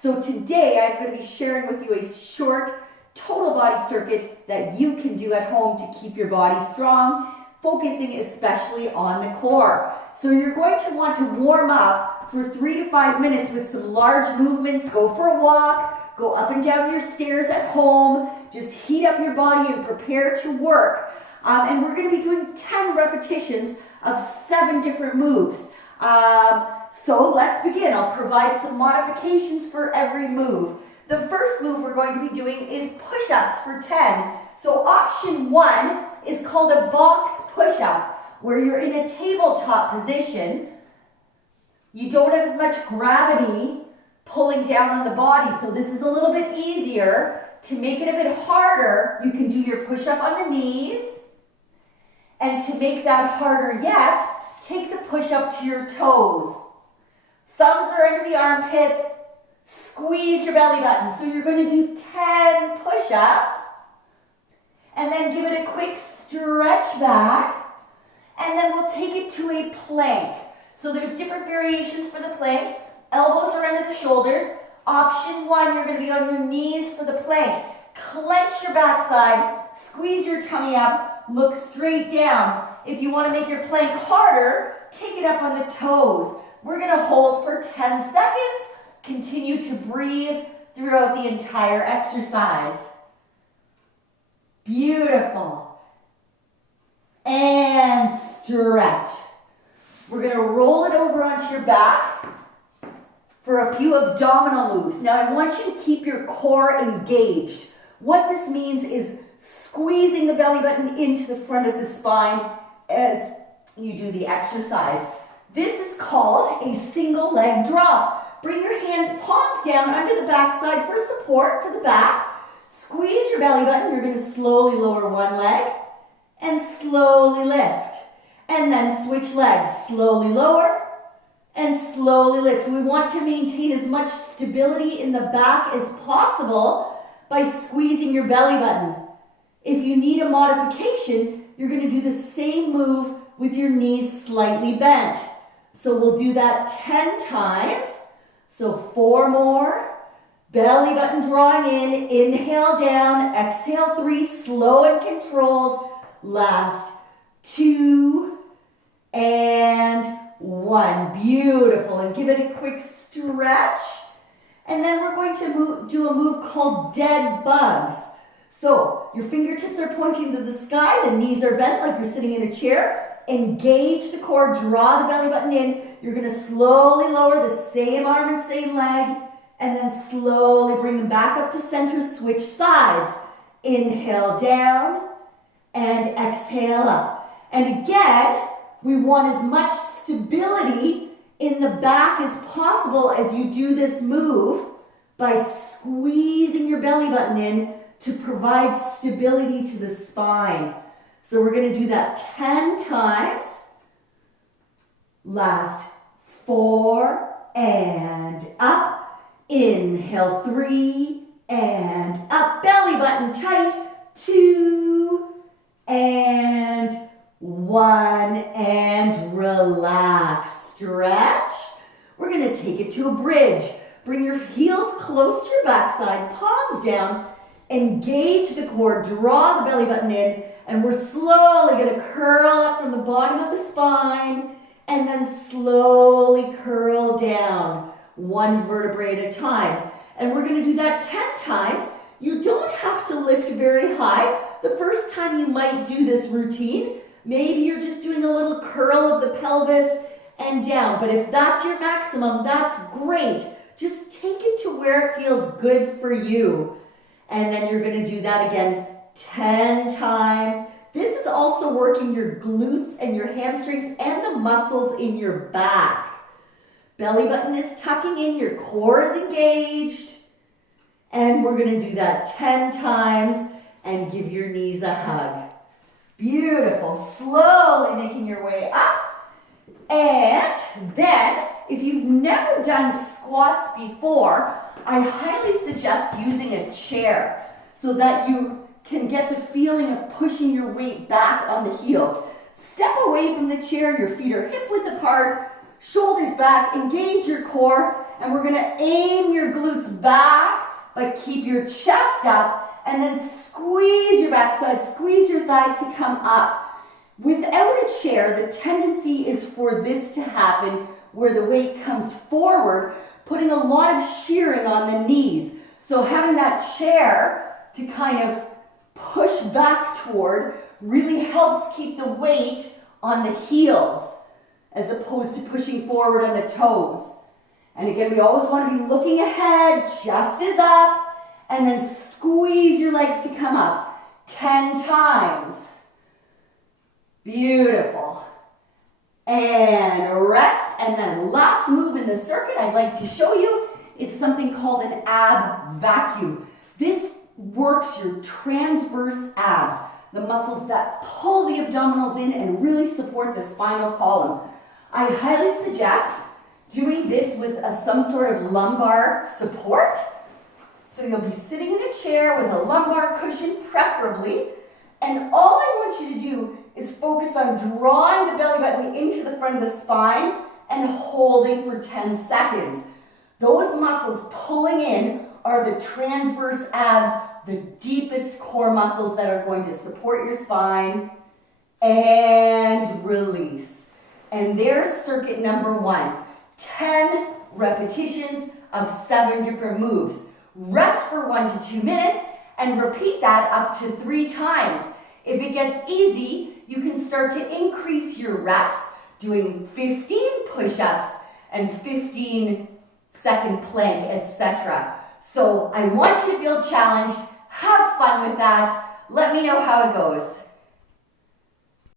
So today I'm going to be sharing with you a short total body circuit that you can do at home to keep your body strong, focusing especially on the core. So you're going to want to warm up for 3 to 5 minutes with some large movements. Go for a walk, go up and down your stairs at home, just heat up your body and prepare to work. And we're going to be doing 10 repetitions of 7 different moves. So let's begin. I'll provide some modifications for every move. The first move we're going to be doing is push-ups for 10. So option 1 is called a box push-up, where you're in a tabletop position. You don't have as much gravity pulling down on the body, so this is a little bit easier. To make it a bit harder, you can do your push-up on the knees. And to make that harder yet, take the push-up to your toes. Thumbs are under the armpits. Squeeze your belly button. So you're going to do 10 push-ups. And then give it a quick stretch back. And then we'll take it to a plank. So there's different variations for the plank. Elbows are under the shoulders. Option 1, you're going to be on your knees for the plank. Clench your backside. Squeeze your tummy up. Look straight down. If you want to make your plank harder, take it up on the toes. We're going to hold for 10 seconds. Continue to breathe throughout the entire exercise. Beautiful. And stretch. We're going to roll it over onto your back for a few abdominal moves. Now I want you to keep your core engaged. What this means is squeezing the belly button into the front of the spine as you do the exercise. This is called a single leg drop. Bring your hands palms down under the backside for support for the back. Squeeze your belly button. You're going to slowly lower one leg and slowly lift. And then switch legs. Slowly lower and slowly lift. We want to maintain as much stability in the back as possible by squeezing your belly button. If you need a modification, you're going to do the same move with your knees slightly bent. So we'll do that 10 times. So 4 more. Belly button drawing in. Inhale down. Exhale 3. Slow and controlled. Last 2 and 1. Beautiful. And give it a quick stretch. And then we're going to do a move called dead bugs. So your fingertips are pointing to the sky. The knees are bent like you're sitting in a chair. Engage the core, draw the belly button in. You're going to slowly lower the same arm and same leg, and then slowly bring them back up to center. Switch sides. Inhale down and exhale up. And again, we want as much stability in the back as possible as you do this move by squeezing your belly button in to provide stability to the spine. So we're going to do that 10 times. Last 4 and up. Inhale 3 and up. Belly button tight. 2 and 1 and relax. Stretch. We're going to take it to a bridge. Bring your heels close to your backside, palms down. Engage the core, draw the belly button in, and we're slowly going to curl up from the bottom of the spine and then slowly curl down, 1 vertebrae at a time. And we're going to do that 10 times. You don't have to lift very high. The first time you might do this routine, maybe you're just doing a little curl of the pelvis and down. But if that's your maximum, that's great. Just take it to where it feels good for you. And then you're going to do that again 10 times. This is also working your glutes and your hamstrings and the muscles in your back. Belly button is tucking in, your core is engaged. And we're going to do that 10 times and give your knees a hug. Beautiful. Slowly making your way up. And then, if you've never done squats before, I highly suggest using a chair so that you can get the feeling of pushing your weight back on the heels. Step away from the chair, your feet are hip width apart, shoulders back, engage your core, and we're going to aim your glutes back, but keep your chest up, and then squeeze your backside, squeeze your thighs to come up. Without a chair, the tendency is for this to happen where the weight comes forward, putting a lot of shearing on the knees. So having that chair to kind of push back toward really helps keep the weight on the heels as opposed to pushing forward on the toes. And again, we always want to be looking ahead, chest is up, and then squeeze your legs to come up 10 times. Beautiful. And rest. And then last move in the circuit I'd like to show you is something called an ab vacuum. This works your transverse abs, the muscles that pull the abdominals in and really support the spinal column. I highly suggest doing this with some sort of lumbar support. So you'll be sitting in a chair with a lumbar cushion preferably, and all I want you to do is focus on drawing the belly button into the front of the spine and holding for 10 seconds. Those muscles pulling in are the transverse abs, the deepest core muscles that are going to support your spine, and release. And there's circuit number 1. 10 repetitions of 7 different moves. Rest for 1 to 2 minutes and repeat that up to 3 times. If it gets easy, you can start to increase your reps, doing 15 push-ups and 15-second plank, etc. So I want you to feel challenged. Have fun with that. Let me know how it goes.